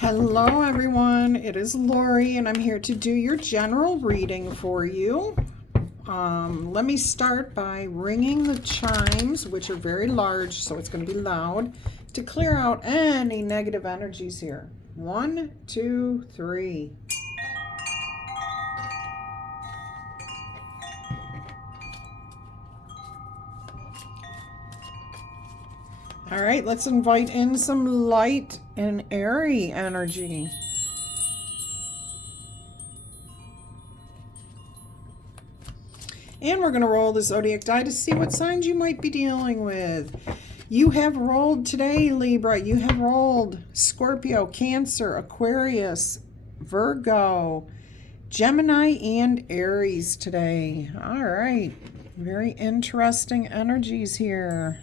Hello everyone, it is Laurie and I'm here to do your general reading for you. Let me start by ringing the chimes, which are very large, so it's going to be loud, to clear out any negative energies here. 1, 2, 3. All right, let's invite in some light and airy energy. And we're going to roll the zodiac die to see what signs you might be dealing with. You have rolled today, Libra. You have rolled Scorpio, Cancer, Aquarius, Virgo, Gemini, and Aries today. All right. Very interesting energies here.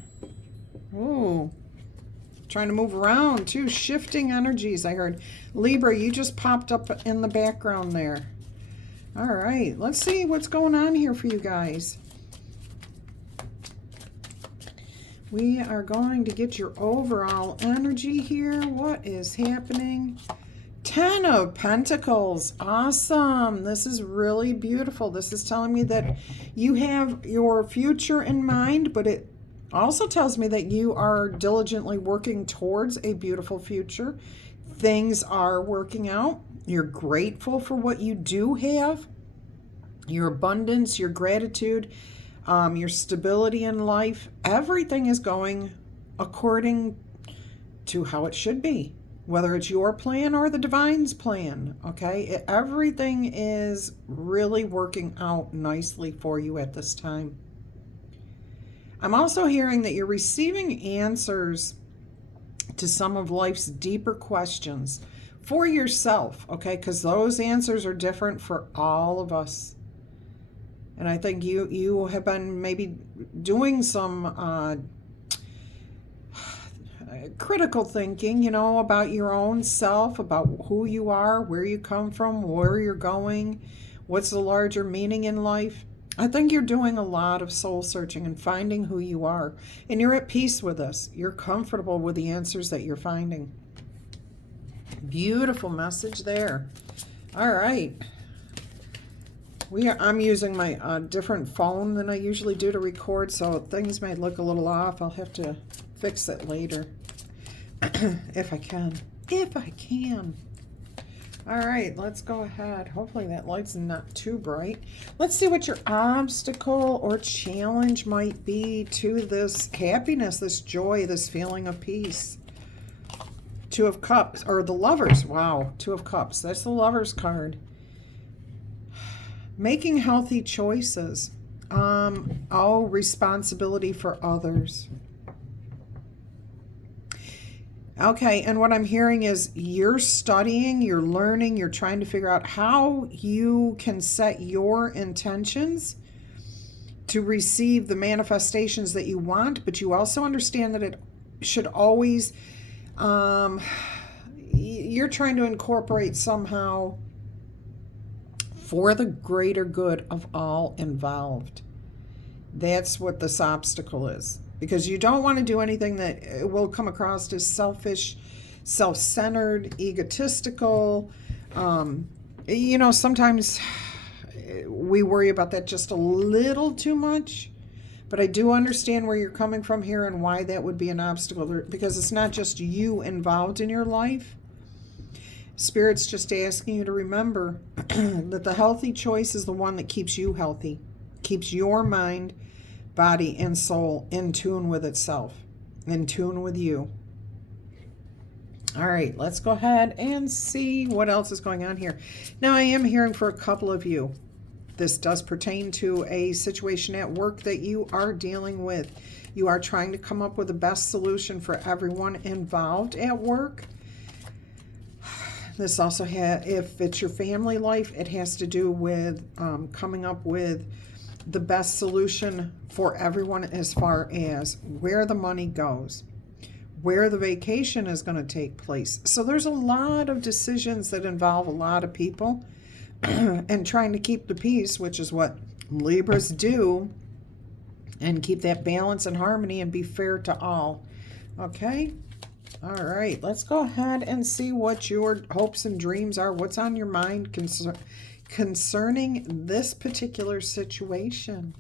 Ooh. Trying to move around, too. Shifting energies, I heard. Libra, you just popped up in the background there. All right, let's see what's going on here for you guys. We are going to get your overall energy here. What is happening? 10 of Pentacles. Awesome. This is really beautiful. This is telling me that you have your future in mind, but it also tells me that you are diligently working towards a beautiful future. Things are working out. You're grateful for what you do have, your abundance, your gratitude, your stability in life. Everything is going according to how it should be, whether it's your plan or the divine's plan, okay? Everything is really working out nicely for you at this time. I'm also hearing that you're receiving answers to some of life's deeper questions for yourself, okay? Because those answers are different for all of us. And I think you have been maybe doing some critical thinking, you know, about your own self, about who you are, where you come from, where you're going, what's the larger meaning in life. I think you're doing a lot of soul searching and finding who you are. And you're at peace with this. You're comfortable with the answers that you're finding. Beautiful message there. All right. I'm using my different phone than I usually do to record, so things may look a little off. I'll have to fix it later. If I can. If I can. All right, let's go ahead. Hopefully that light's not too bright. Let's see what your obstacle or challenge might be to this happiness, this joy, this feeling of peace. 2 of Cups, or the Lovers. Wow, 2 of Cups. That's the Lovers card. Making healthy choices. Responsibility for others. Okay, and what I'm hearing is you're studying, you're learning, you're trying to figure out how you can set your intentions to receive the manifestations that you want, but you also understand that it should always, you're trying to incorporate somehow for the greater good of all involved. That's what this obstacle is. Because you don't want to do anything that will come across as selfish, self-centered, egotistical. You know, sometimes we worry about that just a little too much. But I do understand where you're coming from here and why that would be an obstacle. Because it's not just you involved in your life. Spirit's just asking you to remember that the healthy choice is the one that keeps you healthy, keeps your mind, body, and soul in tune with itself, in tune with you. All right, let's go ahead and see what else is going on here. Now, I am hearing for a couple of you, this does pertain to a situation at work that you are dealing with. You are trying to come up with the best solution for everyone involved at work. This also if it's your family life, it has to do with coming up with the best solution for everyone as far as where the money goes, where the vacation is going to take place. So there's a lot of decisions that involve a lot of people and trying to keep the peace, which is what Libras do, and keep that balance and harmony and be fair to all. Okay? All right, let's go ahead and see what your hopes and dreams are. What's on your mind concerning this particular situation?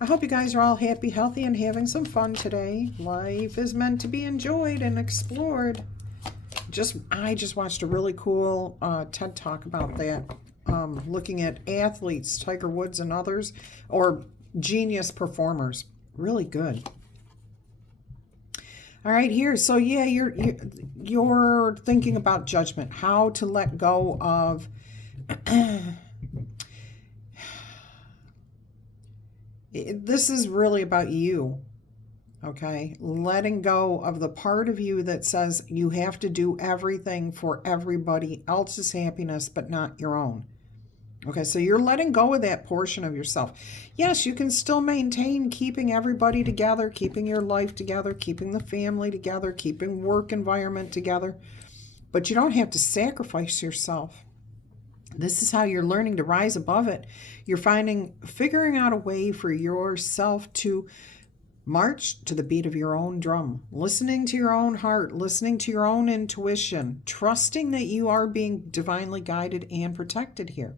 I hope you guys are all happy, healthy, and having some fun today. Life is meant to be enjoyed and explored. I just watched a really cool TED Talk about that, looking at athletes, Tiger Woods and others, or genius performers. Really good. All right, here. So yeah, you're thinking about judgment, how to let go of this is really about you. Okay, letting go of the part of you that says you have to do everything for everybody else's happiness, but not your own. Okay, so you're letting go of that portion of yourself. Yes, you can still maintain keeping everybody together, keeping your life together, keeping the family together, keeping work environment together, but you don't have to sacrifice yourself. This is how you're learning to rise above it. You're figuring out a way for yourself to march to the beat of your own drum, listening to your own heart, listening to your own intuition, trusting that you are being divinely guided and protected here.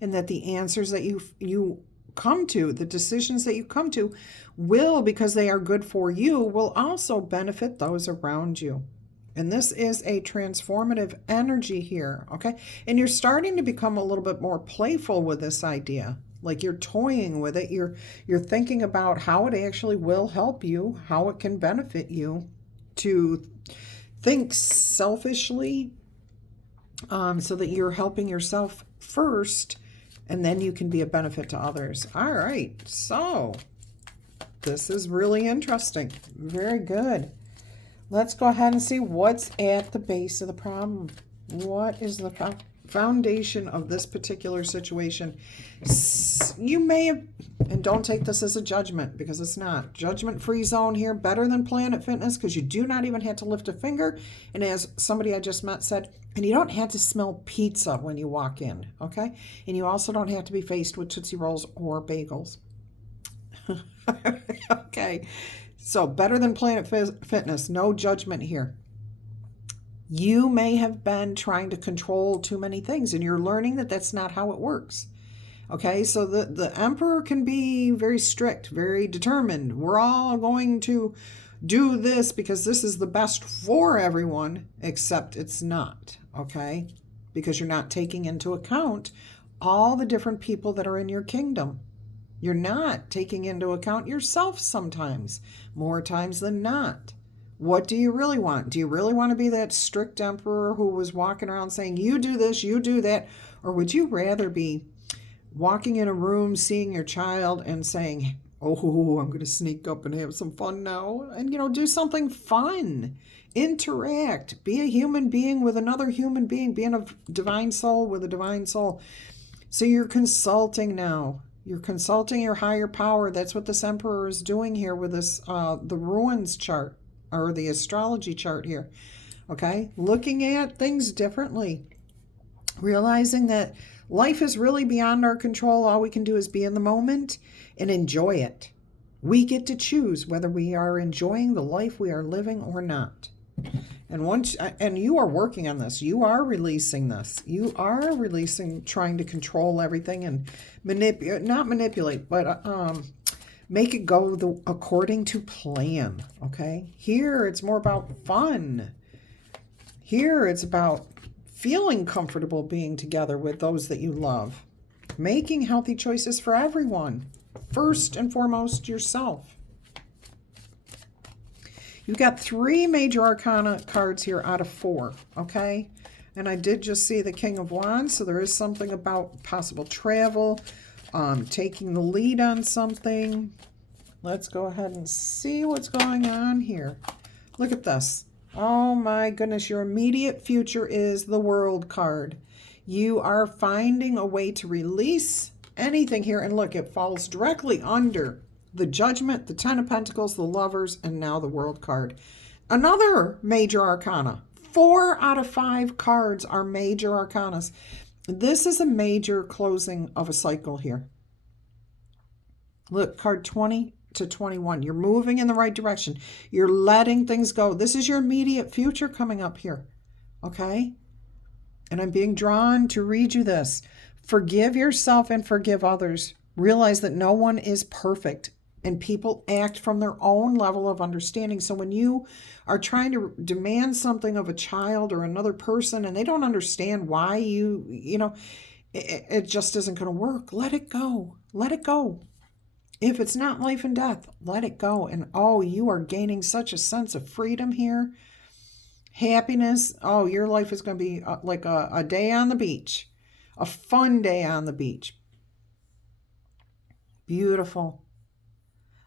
And that the answers that you come to, the decisions that you come to will, because they are good for you, will also benefit those around you. And this is a transformative energy here, okay? And you're starting to become a little bit more playful with this idea. Like you're toying with it. You're thinking about how it actually will help you, how it can benefit you to think selfishly, so that you're helping yourself first, and then you can be a benefit to others. All right, so this is really interesting. Very good. Let's go ahead and see what's at the base of the problem. What is the foundation of this particular situation? You may have, and don't take this as a judgment, because it's not. Judgment-free zone here, better than Planet Fitness, because you do not even have to lift a finger. And as somebody I just met said, and you don't have to smell pizza when you walk in, okay? And you also don't have to be faced with Tootsie Rolls or bagels. Okay, so better than Planet Fitness, no judgment here. You may have been trying to control too many things, and you're learning that that's not how it works. Okay, so the emperor can be very strict, very determined. We're all going to do this because this is the best for everyone, except it's not, okay? Because you're not taking into account all the different people that are in your kingdom. You're not taking into account yourself sometimes, more times than not. What do you really want? Do you really want to be that strict emperor who was walking around saying, you do this, you do that? Or would you rather be walking in a room, seeing your child and saying, oh, I'm going to sneak up and have some fun now? And, do something fun. Interact. Be a human being with another human being. Being a divine soul with a divine soul. So you're consulting now. You're consulting your higher power. That's what this emperor is doing here with this, the ruins chart, or the astrology chart here. Okay? Looking at things differently. Realizing that life is really beyond our control. All we can do is be in the moment and enjoy it. We get to choose whether we are enjoying the life we are living or not. And you are working on this. You are releasing this. You are releasing trying to control everything and not manipulate, but make it go according to plan, okay? Here it's more about fun. Here it's about feeling comfortable being together with those that you love. Making healthy choices for everyone. First and foremost, yourself. You've got 3 major arcana cards here out of 4, okay? And I did just see the King of Wands, so there is something about possible travel, taking the lead on something. Let's go ahead and see what's going on here. Look at this. Oh my goodness, your immediate future is the World card. You are finding a way to release anything here. And look, it falls directly under the Judgment, the Ten of Pentacles, the Lovers, and now the World card. Another major arcana. 4 out of 5 cards are major arcanas. This is a major closing of a cycle here. Look, card 20, to 21. You're moving in the right direction. You're letting things go. This is your immediate future coming up here. Okay? And I'm being drawn to read you this. Forgive yourself and forgive others. Realize that no one is perfect and people act from their own level of understanding. So when you are trying to demand something of a child or another person and they don't understand why it just isn't going to work, let it go. Let it go. If it's not life and death, let it go. And you are gaining such a sense of freedom here. Happiness. Your life is going to be like a day on the beach. A fun day on the beach. Beautiful.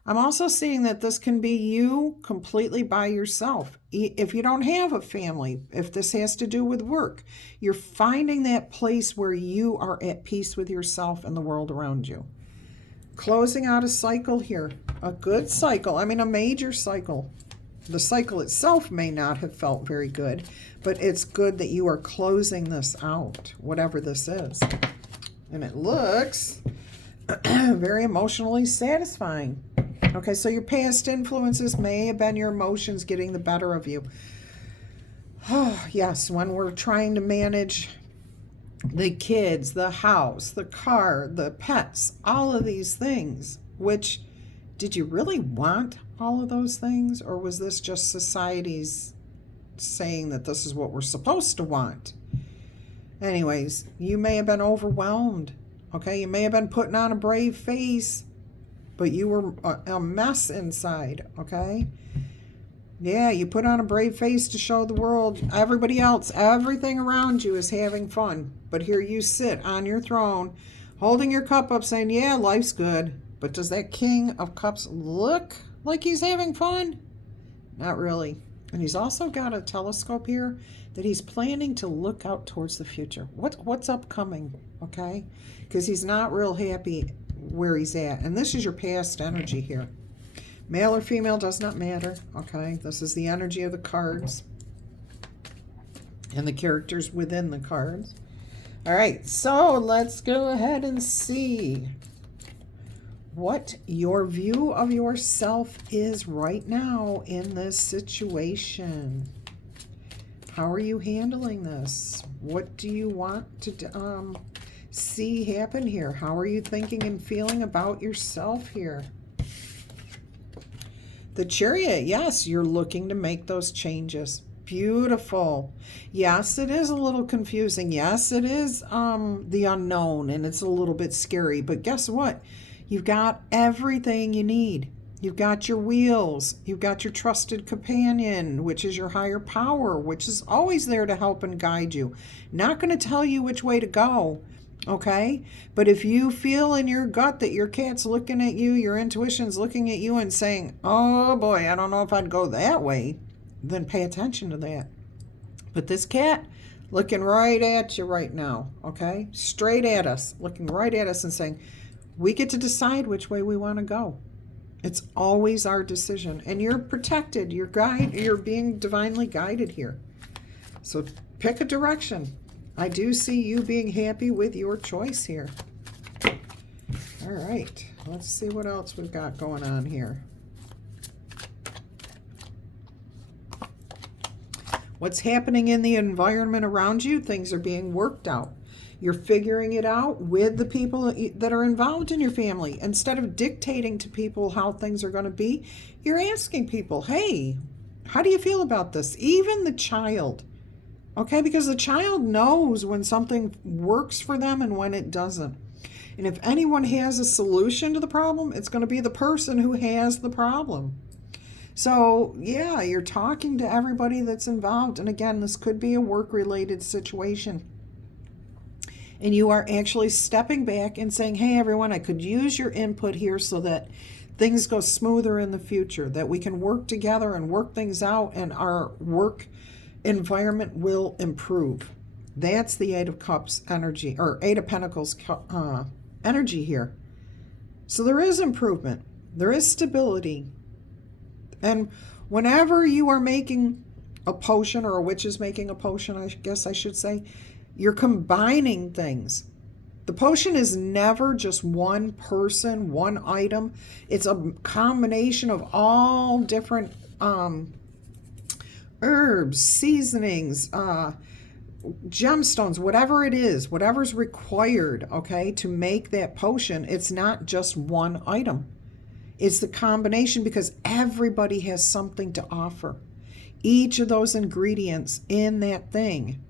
I'm also seeing that this can be you completely by yourself. If you don't have a family, if this has to do with work, you're finding that place where you are at peace with yourself and the world around you. Closing out a cycle here. A good cycle. I mean, a major cycle. The cycle itself may not have felt very good, but it's good that you are closing this out, whatever this is. And it looks very emotionally satisfying. Okay, so your past influences may have been your emotions getting the better of you. Yes, when we're trying to manage the kids, the house, the car, the pets, all of these things, which, did you really want all of those things? Or was this just society's saying that this is what we're supposed to want? Anyways, you may have been overwhelmed. Okay, you may have been putting on a brave face, but you were a mess inside, okay? Yeah, you put on a brave face to show the world, everybody else, everything around you is having fun. But here you sit on your throne, holding your cup up saying, yeah, life's good. But does that King of Cups look like he's having fun? Not really. And he's also got a telescope here that he's planning to look out towards the future. What's upcoming, okay? Because he's not real happy where he's at. And this is your past energy here. Male or female does not matter, okay? This is the energy of the cards and the characters within the cards. All right, so let's go ahead and see what your view of yourself is right now in this situation. How are you handling this? What do you want to see happen here? How are you thinking and feeling about yourself here? The Chariot, yes, you're looking to make those changes. Beautiful. Yes, it is a little confusing. Yes, it is the unknown, and it's a little bit scary. But guess what? You've got everything you need. You've got your wheels. You've got your trusted companion, which is your higher power, which is always there to help and guide you. Not going to tell you which way to go, okay? But if you feel in your gut that your cat's looking at you, your intuition's looking at you and saying, oh boy, I don't know if I'd go that way, then pay attention to that. But this cat looking right at you right now, okay? Straight at us, looking right at us and saying, we get to decide which way we want to go. It's always our decision. And you're protected. You're being divinely guided here. So pick a direction. I do see you being happy with your choice here. All right. Let's see what else we've got going on here. What's happening in the environment around you? Things are being worked out. You're figuring it out with the people that are involved in your family. Instead of dictating to people how things are going to be, you're asking people, hey, how do you feel about this? Even the child, okay? Because the child knows when something works for them and when it doesn't. And if anyone has a solution to the problem, it's going to be the person who has the problem. So, yeah, you're talking to everybody that's involved. And again, this could be a work-related situation. And you are actually stepping back and saying, hey, everyone, I could use your input here so that things go smoother in the future, that we can work together and work things out and our work environment will improve. That's the Eight of Cups energy, or Eight of Pentacles energy here. So there is improvement. There is stability. And whenever you are making a potion, or a witch is making a potion, I guess I should say, you're combining things. The potion is never just one person, one item. It's a combination of all different herbs, seasonings, gemstones, whatever it is, whatever's required, okay, to make that potion. It's not just one item. It's the combination, because everybody has something to offer. Each of those ingredients in that thing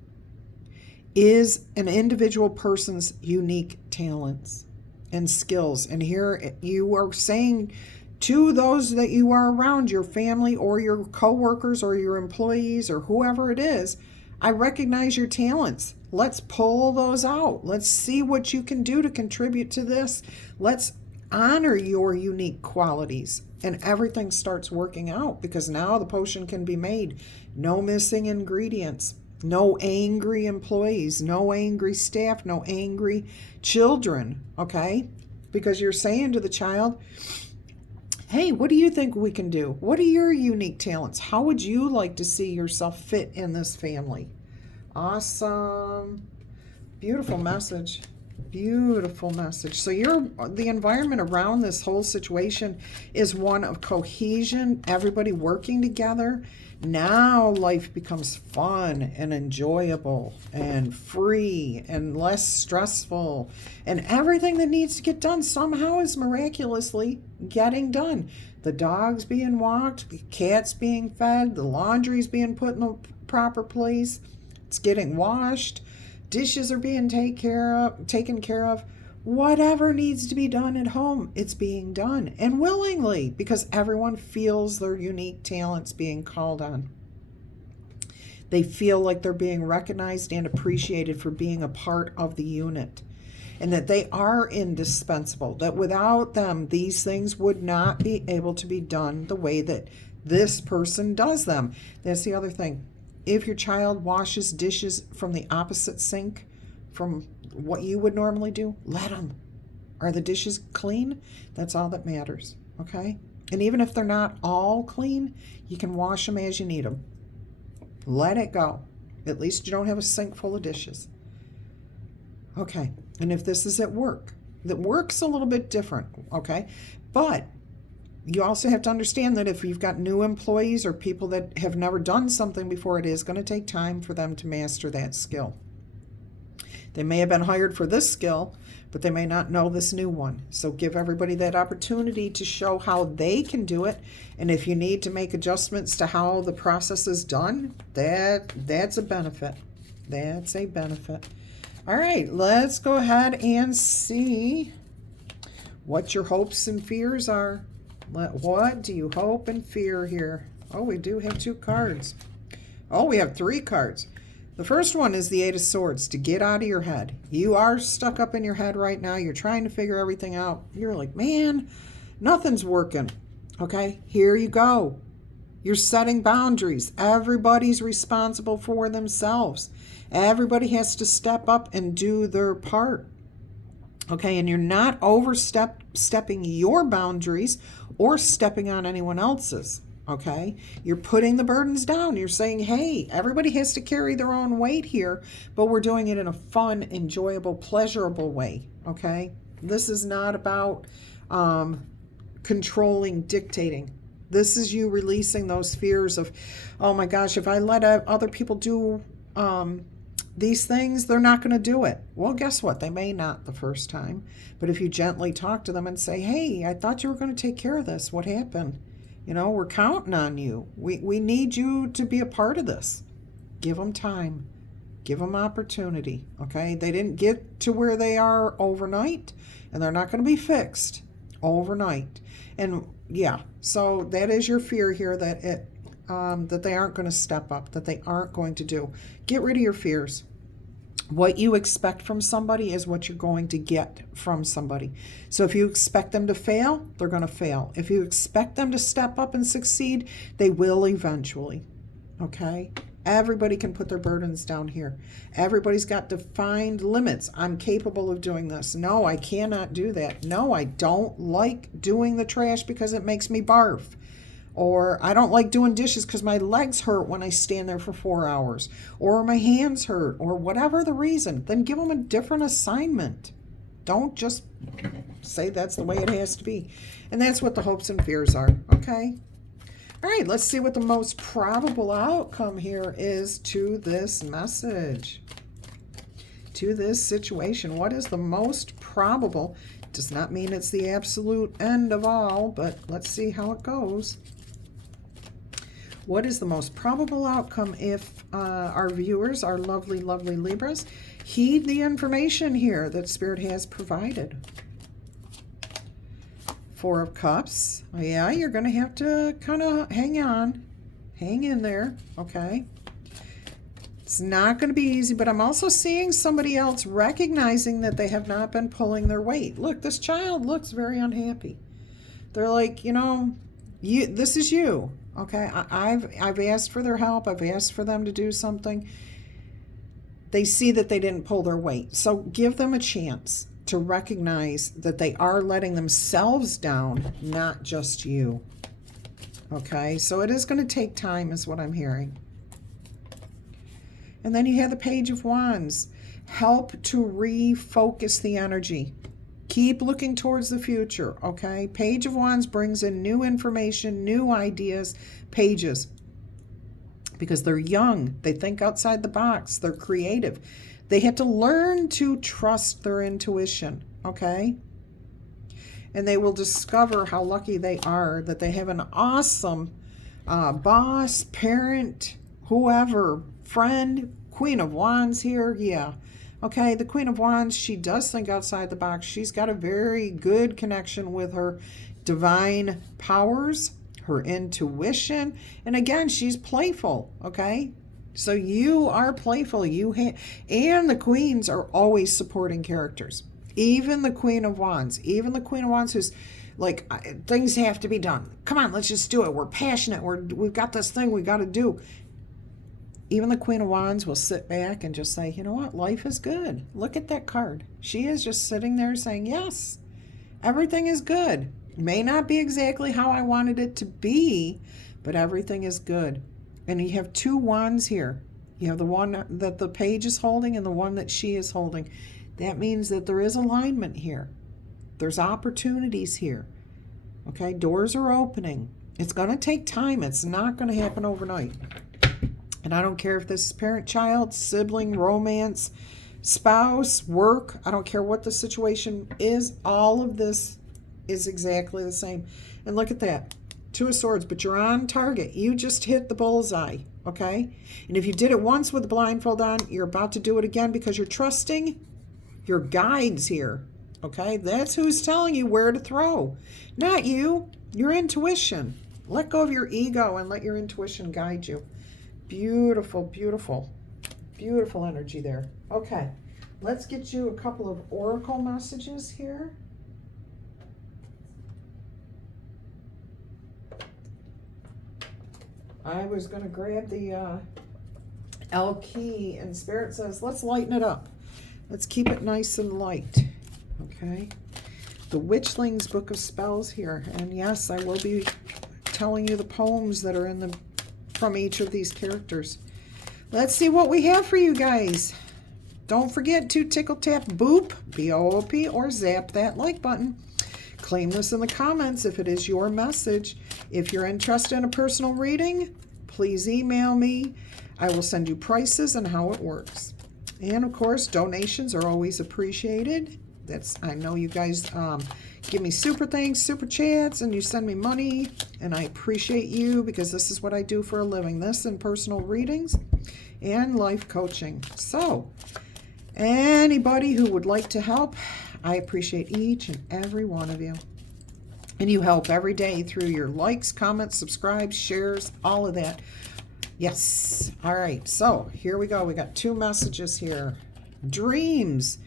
is an individual person's unique talents and skills. And here you are saying to those that you are around, your family or your coworkers or your employees or whoever it is, I recognize your talents. Let's pull those out. Let's see what you can do to contribute to this. Let's honor your unique qualities, and everything starts working out, because now the potion can be made. No missing ingredients, no angry employees, no angry staff, no angry children, okay? Because you're saying to the child, hey, what do you think we can do? What are your unique talents? How would you like to see yourself fit in this family? Awesome. Beautiful message. Beautiful message. So the environment around this whole situation is one of cohesion, everybody working together. Now life becomes fun and enjoyable and free and less stressful, and everything that needs to get done somehow is miraculously getting done. The dog's being walked, the cat's being fed, the laundry's being put in the proper place, it's getting washed, dishes are being taken care of. Whatever needs to be done at home, it's being done, and willingly, because everyone feels their unique talents being called on. They feel like they're being recognized and appreciated for being a part of the unit, and that they are indispensable, that without them, these things would not be able to be done the way that this person does them. That's the other thing. If your child washes dishes from the opposite sink from what you would normally do, let them. Are the dishes clean? That's all that matters, okay? And even if they're not all clean, you can wash them as you need them. Let it go. At least you don't have a sink full of dishes. Okay, and if this is at work, that work's a little bit different, okay? But you also have to understand that if you've got new employees or people that have never done something before, it is going to take time for them to master that skill. They may have been hired for this skill, but they may not know this new one. So give everybody that opportunity to show how they can do it. And if you need to make adjustments to how the process is done, that's a benefit. That's a benefit. All right, let's go ahead and see what your hopes and fears are. What do you hope and fear here? Oh, we do have 2 cards. Oh, we have 3 cards. The first one is the 8 of Swords, to get out of your head. You are stuck up in your head right now. You're trying to figure everything out. You're like, man, nothing's working. Okay, here you go. You're setting boundaries. Everybody's responsible for themselves. Everybody has to step up and do their part. Okay, and you're not overstepping your boundaries or stepping on anyone else's. Okay, you're putting the burdens down. You're saying, hey, everybody has to carry their own weight here, but we're doing it in a fun, enjoyable, pleasurable way. Okay, this is not about controlling, dictating. This is you releasing those fears of, oh my gosh, if I let other people do these things, they're not going to do it. Well, guess what? They may not the first time, but if you gently talk to them and say, hey, I thought you were going to take care of this. What happened? You know, we're counting on you. We need you to be a part of this. Give them time. Give them opportunity, okay? They didn't get to where they are overnight, and they're not going to be fixed overnight. And yeah, so that is your fear here, that that they aren't going to step up, that they aren't going to do. Get rid of your fears. What you expect from somebody is what you're going to get from somebody. So if you expect them to fail, they're going to fail. If you expect them to step up and succeed, they will eventually. Okay? Everybody can put their burdens down here. Everybody's got defined limits. I'm capable of doing this. No, I cannot do that. No, I don't like doing the trash because it makes me barf. Or I don't like doing dishes because my legs hurt when I stand there for 4 hours. Or my hands hurt, or whatever the reason. Then give them a different assignment. Don't just say that's the way it has to be. And that's what the hopes and fears are, okay? All right, let's see what the most probable outcome here is to this message, to this situation. What is the most probable? Does not mean it's the absolute end of all, but let's see how it goes. What is the most probable outcome if our viewers, our lovely, lovely Libras, heed the information here that Spirit has provided? Four of Cups. Yeah, you're going to have to kind of hang on. Hang in there, okay? It's not going to be easy, but I'm also seeing somebody else recognizing that they have not been pulling their weight. Look, this child looks very unhappy. They're like, you know, this is you, okay? I've asked for their help. I've asked for them to do something. They see that they didn't pull their weight. So give them a chance to recognize that they are letting themselves down, not just you. Okay, so it is going to take time is what I'm hearing. And then you have the Page of Wands. Help to refocus the energy. Keep looking towards the future, okay? Page of Wands brings in new information, new ideas, pages. Because they're young, they think outside the box, they're creative. They have to learn to trust their intuition, okay? And they will discover how lucky they are that they have an awesome boss, parent, whoever, friend, Queen of Wands here, yeah. Okay, the Queen of Wands, she does think outside the box. She's got a very good connection with her divine powers, her intuition, and again, she's playful, okay? So you are playful. And the queens are always supporting characters. Even the Queen of Wands. Even the Queen of Wands who's like, things have to be done. Come on, let's just do it. We're passionate. We've got this thing we got to do. Even the Queen of Wands will sit back and just say, you know what? Life is good. Look at that card. She is just sitting there saying, yes, everything is good. May not be exactly how I wanted it to be, but everything is good. And you have two wands here. You have the one that the page is holding and the one that she is holding. That means that there is alignment here. There's opportunities here. Okay, doors are opening. It's going to take time. It's not going to happen overnight. And I don't care if this is parent-child, sibling, romance, spouse, work. I don't care what the situation is. All of this is exactly the same. And look at that. Two of Swords, but you're on target. You just hit the bullseye, okay? And if you did it once with the blindfold on, you're about to do it again because you're trusting your guides here, okay? That's who's telling you where to throw. Not you, your intuition. Let go of your ego and let your intuition guide you. Beautiful, beautiful, beautiful energy there. Okay, let's get you a couple of oracle messages here. I was going to grab the L key, and Spirit says, let's lighten it up. Let's keep it nice and light. Okay. The Witchling's Book of Spells here. And yes, I will be telling you the poems that are in from each of these characters. Let's see what we have for you guys. Don't forget to tickle tap boop, B-O-O-P, or zap that like button. Claim this in the comments if it is your message. If you're interested in a personal reading, please email me. I will send you prices and how it works. And of course, donations are always appreciated. I know you guys give me super thanks, super chats, and you send me money, and I appreciate you because this is what I do for a living. This and personal readings and life coaching. So, anybody who would like to help, I appreciate each and every one of you. And you help every day through your likes, comments, subscribes, shares, all of that. Yes. All right. So here we go. We got two messages here. Dreams.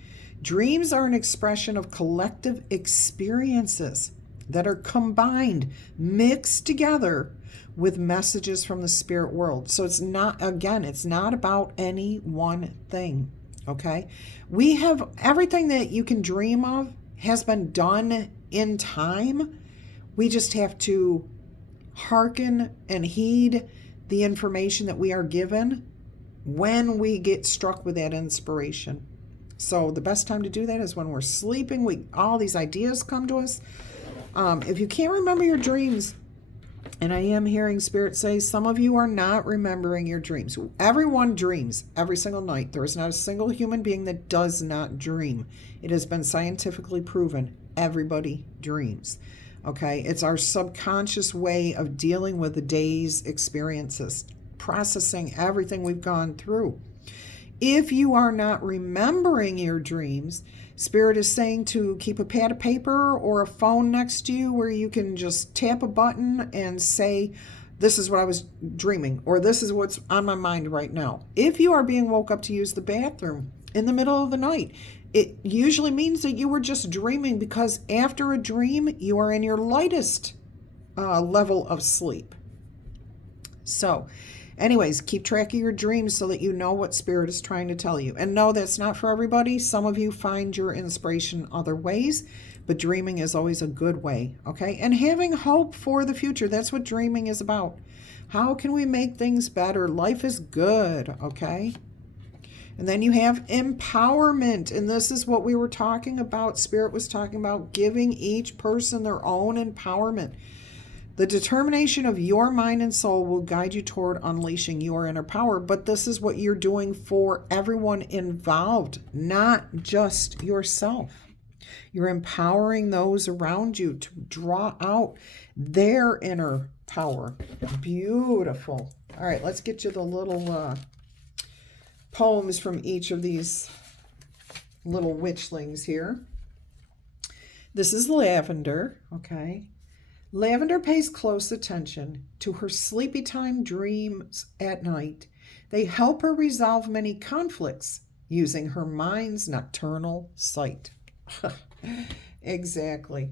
Dreams are an expression of collective experiences that are combined, mixed together with messages from the spirit world. So it's not, again, it's not about any one thing. Okay. We have everything that you can dream of has been done in time. We just have to hearken and heed the information that we are given when we get struck with that inspiration. So the best time to do that is when we're sleeping. All these ideas come to us. If you can't remember your dreams, and I am hearing Spirit say some of you are not remembering your dreams. Everyone dreams every single night. There is not a single human being that does not dream. It has been scientifically proven. Everybody dreams. Okay? It's our subconscious way of dealing with the day's experiences, processing everything we've gone through. If you are not remembering your dreams, Spirit is saying to keep a pad of paper or a phone next to you where you can just tap a button and say, this is what I was dreaming, or this is what's on my mind right now. If you are being woke up to use the bathroom in the middle of the night, it usually means that you were just dreaming, because after a dream, you are in your lightest level of sleep. So, anyways, keep track of your dreams so that you know what Spirit is trying to tell you. And no, that's not for everybody. Some of you find your inspiration other ways, but dreaming is always a good way, okay? And having hope for the future, that's what dreaming is about. How can we make things better? Life is good, okay? And then you have empowerment, and this is what we were talking about. Spirit was talking about giving each person their own empowerment. The determination of your mind and soul will guide you toward unleashing your inner power, but this is what you're doing for everyone involved, not just yourself. You're empowering those around you to draw out their inner power. Beautiful. All right, let's get you the little poems from each of these little witchlings here. This is Lavender, okay? Lavender pays close attention to her sleepy time dreams at night. They help her resolve many conflicts using her mind's nocturnal sight. Exactly.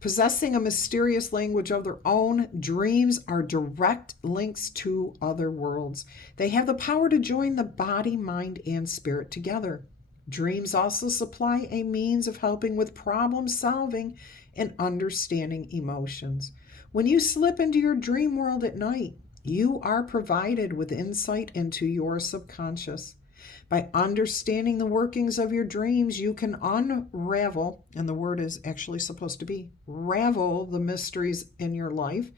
Possessing a mysterious language of their own, dreams are direct links to other worlds. They have the power to join the body, mind, and spirit together. Dreams also supply a means of helping with problem solving and understanding emotions. When you slip into your dream world at night, you are provided with insight into your subconscious. By understanding the workings of your dreams, you can unravel, and the word is actually supposed to be ravel, the mysteries in your life,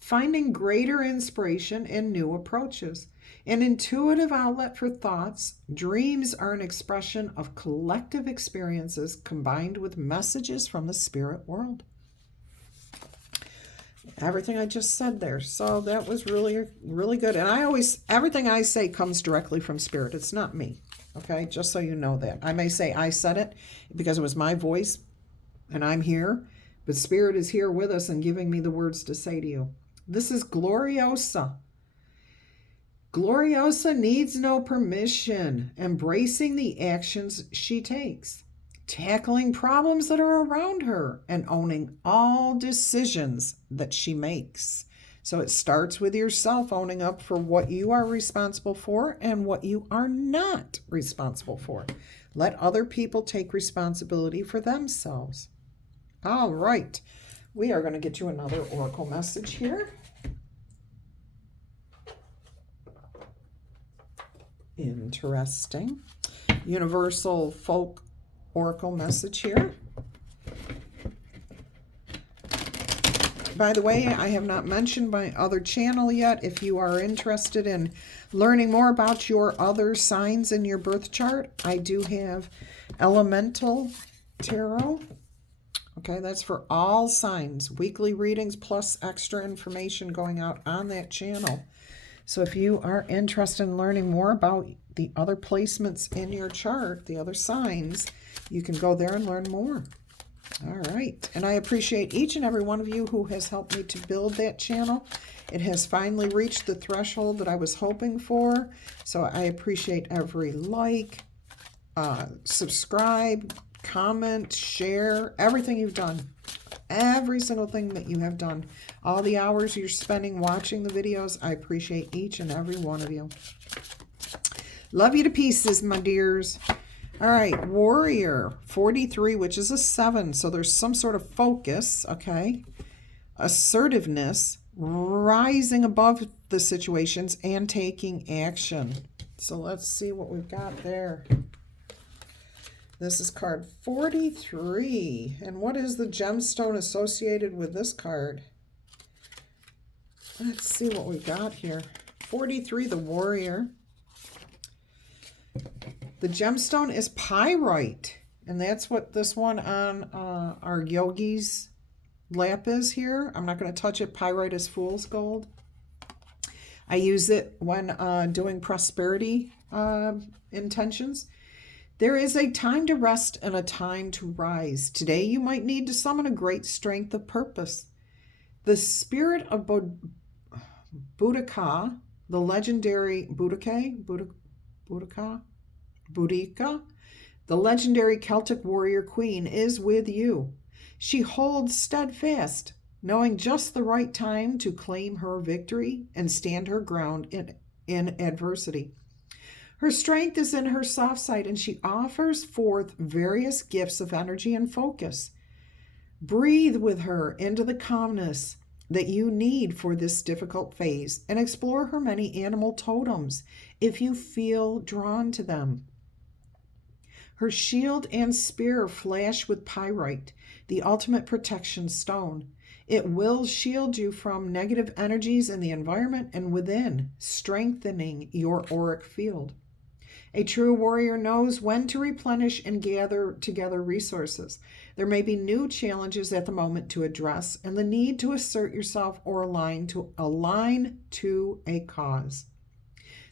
finding greater inspiration and new approaches. An intuitive outlet for thoughts, dreams are an expression of collective experiences combined with messages from the spirit world. Everything I just said there. So that was really, really good. And everything I say comes directly from Spirit. It's not me. Okay? Just so you know that. I may say I said it because it was my voice and I'm here, but Spirit is here with us and giving me the words to say to you. This is Gloriosa. Gloriosa needs no permission, embracing the actions she takes, tackling problems that are around her, and owning all decisions that she makes. So it starts with yourself owning up for what you are responsible for and what you are not responsible for. Let other people take responsibility for themselves. All right. We are going to get you another oracle message here. Interesting. Universal folk oracle message here. By the way, I have not mentioned my other channel yet. If you are interested in learning more about your other signs in your birth chart, I do have Elemental Tarot. Okay, that's for all signs. Weekly readings plus extra information going out on that channel. So if you are interested in learning more about the other placements in your chart, the other signs, you can go there and learn more. All right. And I appreciate each and every one of you who has helped me to build that channel. It has finally reached the threshold that I was hoping for. So I appreciate every like, subscribe, comment, share, everything you've done. Every single thing that you have done. All the hours you're spending watching the videos, I appreciate each and every one of you. Love you to pieces, my dears. All right, Warrior 43, which is a 7. So there's some sort of focus, okay? Assertiveness, rising above the situations and taking action. So let's see what we've got there. This is card 43. And what is the gemstone associated with this card? Let's see what we've got here. 43, the warrior. The gemstone is pyrite. And that's what this one on our yogi's lap is here. I'm not going to touch it. Pyrite is fool's gold. I use it when doing prosperity intentions. There is a time to rest and a time to rise. Today you might need to summon a great strength of purpose. The spirit of Boudica, the legendary Boudica, the legendary Celtic warrior queen, is with you. She holds steadfast, knowing just the right time to claim her victory and stand her ground in adversity. Her strength is in her soft side, and she offers forth various gifts of energy and focus. Breathe with her into the calmness that you need for this difficult phase, and explore her many animal totems if you feel drawn to them. Her shield and spear flash with pyrite, the ultimate protection stone. It will shield you from negative energies in the environment and within, strengthening your auric field. A true warrior knows when to replenish and gather together resources. There may be new challenges at the moment to address, and the need to assert yourself or align to a cause.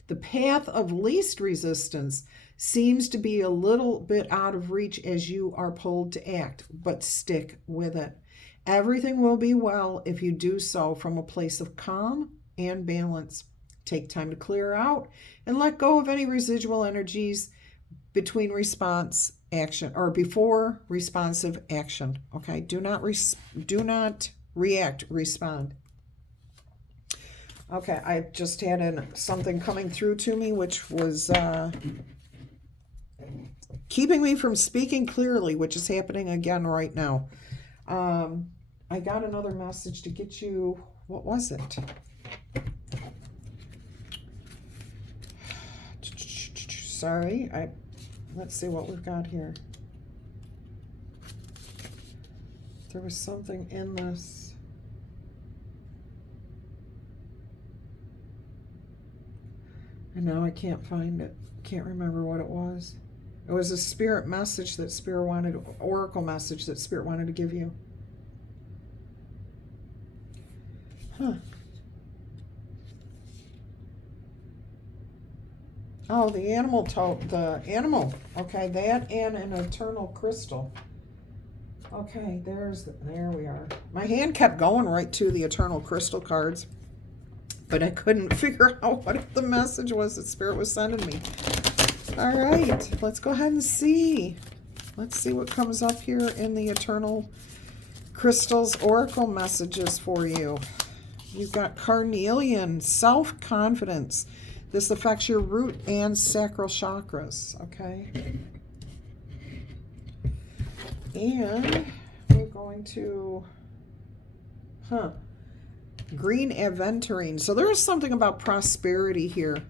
The path of least resistance seems to be a little bit out of reach as you are pulled to act, but stick with it. Everything will be well if you do so from a place of calm and balance. Take time to clear out and let go of any residual energies between response action or before responsive action. Okay, do not react, respond. Okay, I just had something coming through to me which was keeping me from speaking clearly, which is happening again right now. I got another message to get you. What was it? Sorry, let's see what we've got here. There was something in this. And now I can't find it. Can't remember what it was. It was a spirit message that Spirit wanted, oracle message that Spirit wanted to give you. Huh. Oh, the animal. Okay, that and an eternal crystal. Okay, there we are. My hand kept going right to the eternal crystal cards, but I couldn't figure out what the message was that Spirit was sending me. All right, let's go ahead and see. Let's see what comes up here in the eternal crystals oracle messages for you. You've got carnelian, self-confidence. This affects your root and sacral chakras, okay? And we're going to, green aventurine. So there is something about prosperity here.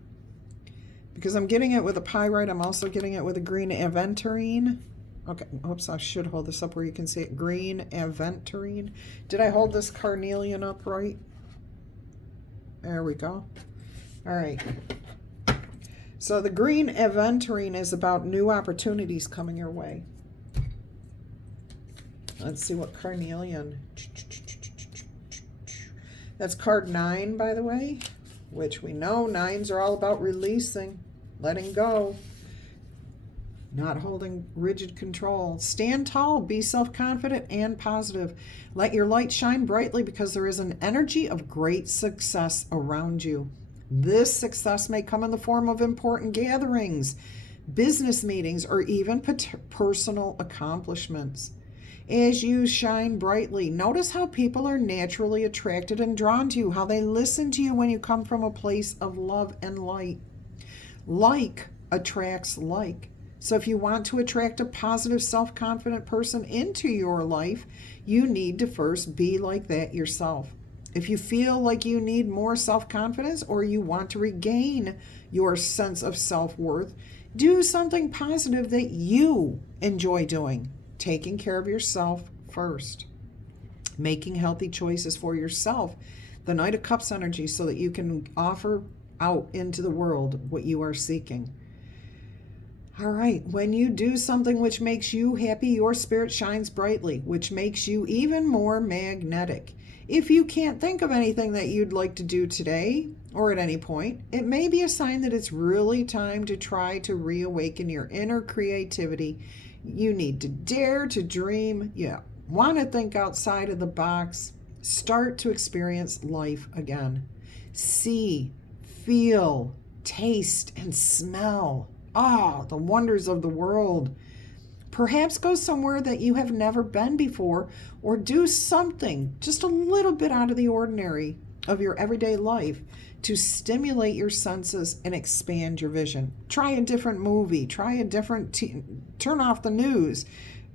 Because I'm getting it with a pyrite, I'm also getting it with a green aventurine. Okay, oops, I should hold this up where you can see it. Green aventurine. Did I hold this carnelian up right? There we go. All right. So the green aventurine is about new opportunities coming your way. Let's see what carnelian. That's card 9, by the way, which we know 9s are all about releasing, letting go, not holding rigid control. Stand tall, be self-confident and positive. Let your light shine brightly because there is an energy of great success around you. This success may come in the form of important gatherings, business meetings, or even personal accomplishments. As you shine brightly, notice how people are naturally attracted and drawn to you, how they listen to you when you come from a place of love and light. Like attracts like. So if you want to attract a positive, self-confident person into your life, you need to first be like that yourself. If you feel like you need more self-confidence or you want to regain your sense of self-worth, do something positive that you enjoy doing. Taking care of yourself first. Making healthy choices for yourself. The Knight of Cups energy, so that you can offer out into the world what you are seeking. All right, when you do something which makes you happy, your spirit shines brightly, which makes you even more magnetic. If you can't think of anything that you'd like to do today or at any point, it may be a sign that it's really time to try to reawaken your inner creativity. You need to dare to dream. Yeah, want to think outside of the box. Start to experience life again. See, feel, taste, and smell. The wonders of the world. Perhaps go somewhere that you have never been before, or do something just a little bit out of the ordinary of your everyday life to stimulate your senses and expand your vision. Try a different movie, try a different turn off the news,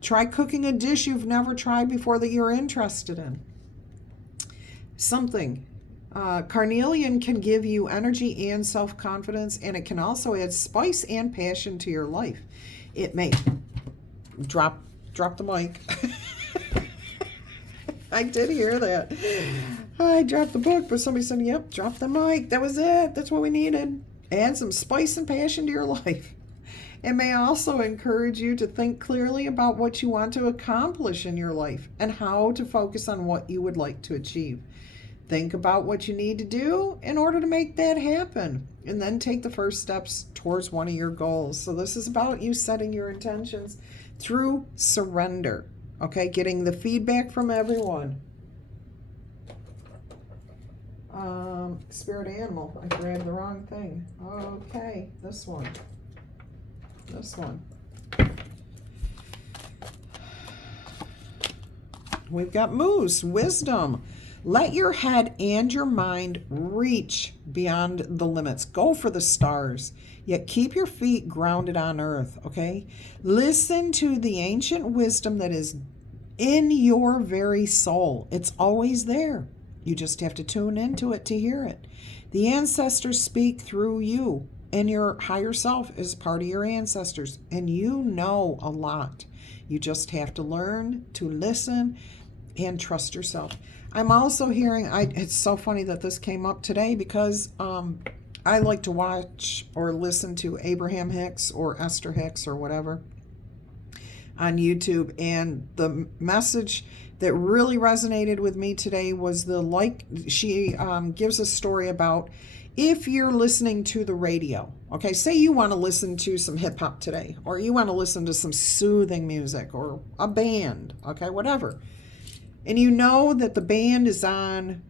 try cooking a dish you've never tried before that you're interested in. Something. Carnelian can give you energy and self-confidence, and it can also add spice and passion to your life. It may drop the mic. I did hear that. I dropped the book, but somebody said, yep, drop the mic. That was it. That's what we needed. Add some spice and passion to your life. It may also encourage you to think clearly about what you want to accomplish in your life and how to focus on what you would like to achieve. Think about what you need to do in order to make that happen, and then take the first steps towards one of your goals. So this is about you setting your intentions through surrender, okay? Getting the feedback from everyone. Spirit animal, I grabbed the wrong thing. Okay, this one. We've got moose, wisdom. Let your head and your mind reach beyond the limits. Go for the stars, yet keep your feet grounded on earth, okay? Listen to the ancient wisdom that is in your very soul. It's always there. You just have to tune into it to hear it. The ancestors speak through you, and your higher self is part of your ancestors, and you know a lot. You just have to learn to listen and trust yourself. I'm also hearing, it's so funny that this came up today, because I like to watch or listen to Abraham Hicks or Esther Hicks or whatever on YouTube, and the message that really resonated with me today was she gives a story about if you're listening to the radio, okay, say you want to listen to some hip hop today, or you want to listen to some soothing music or a band, okay, whatever. And you know that the band is on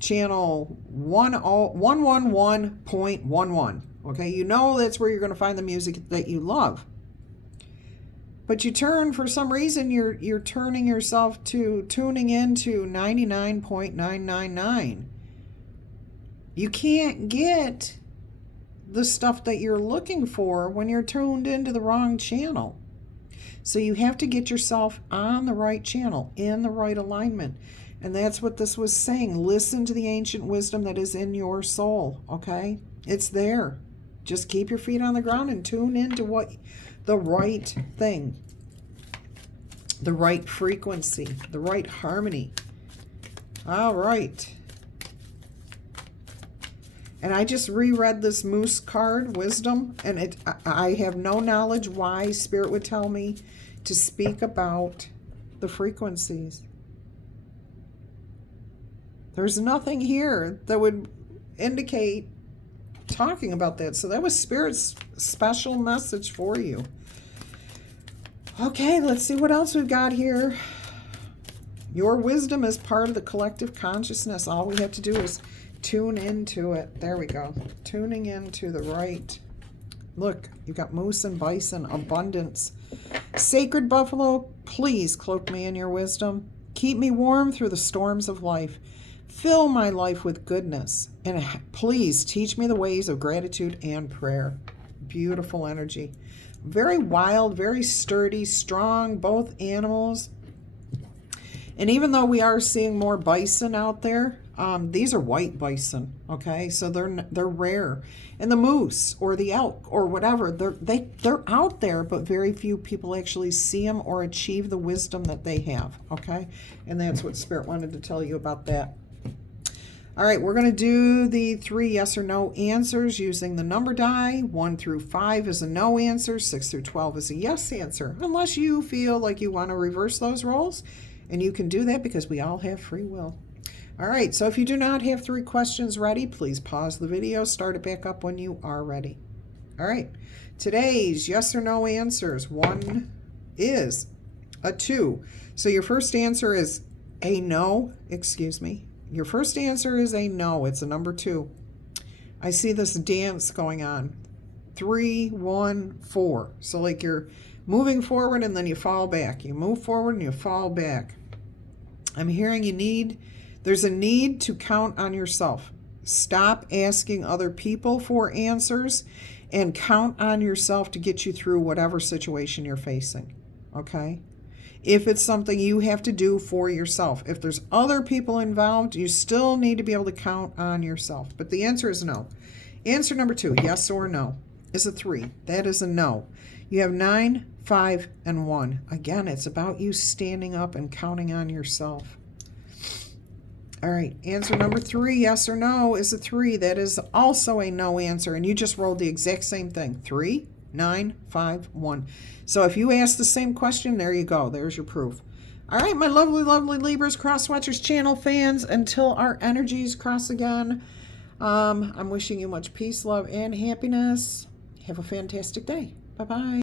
channel 111.11, okay? You know that's where you're going to find the music that you love. But you turn, for some reason, you're turning yourself to tuning into 99.999. You can't get the stuff that you're looking for when you're tuned into the wrong channel. So you have to get yourself on the right channel, in the right alignment. And that's what this was saying. Listen to the ancient wisdom that is in your soul, okay? It's there. Just keep your feet on the ground and tune into what the right thing, the right frequency, the right harmony. All right. And I just reread this moose card, wisdom, and I have no knowledge why Spirit would tell me to speak about the frequencies. There's nothing here that would indicate talking about that. So that was Spirit's special message for you. Okay, let's see what else we've got here. Your wisdom is part of the collective consciousness. All we have to do is tune into it. There we go. Tuning into the right. Look, you've got moose and bison, abundance. Sacred buffalo, please cloak me in your wisdom. Keep me warm through the storms of life. Fill my life with goodness. And please teach me the ways of gratitude and prayer. Beautiful energy. Very wild, very sturdy, strong, both animals. And even though we are seeing more bison out there, These are white bison, okay? So they're rare. And the moose or the elk or whatever, they're out there, but very few people actually see them or achieve the wisdom that they have, okay? And that's what Spirit wanted to tell you about that. All right, we're going to do the 3 yes or no answers using the number die. 1 through 5 is a no answer. 6 through 12 is a yes answer, unless you feel like you want to reverse those roles. And you can do that because we all have free will. All right, so if you do not have 3 questions ready, please pause the video, start it back up when you are ready. All right, today's yes or no answers. 1 is a 2. So your first answer is a no, excuse me. Your first answer is a no. It's a number 2. I see this dance going on. 3, 1, 4. So like you're moving forward and then you fall back. You move forward and you fall back. I'm hearing there's a need to count on yourself. Stop asking other people for answers and count on yourself to get you through whatever situation you're facing. Okay? If it's something you have to do for yourself. If there's other people involved, you still need to be able to count on yourself. But the answer is no. Answer number 2, yes or no, is a 3. That is a no. You have 9, 5, and 1. Again, it's about you standing up and counting on yourself. All right, answer number 3, yes or no, is a 3. That is also a no answer. And you just rolled the exact same thing. 3, 9, 5, 1. So if you ask the same question, there you go. There's your proof. All right, my lovely, lovely Libras, Crosswatchers channel fans, until our energies cross again, I'm wishing you much peace, love, and happiness. Have a fantastic day. Bye-bye.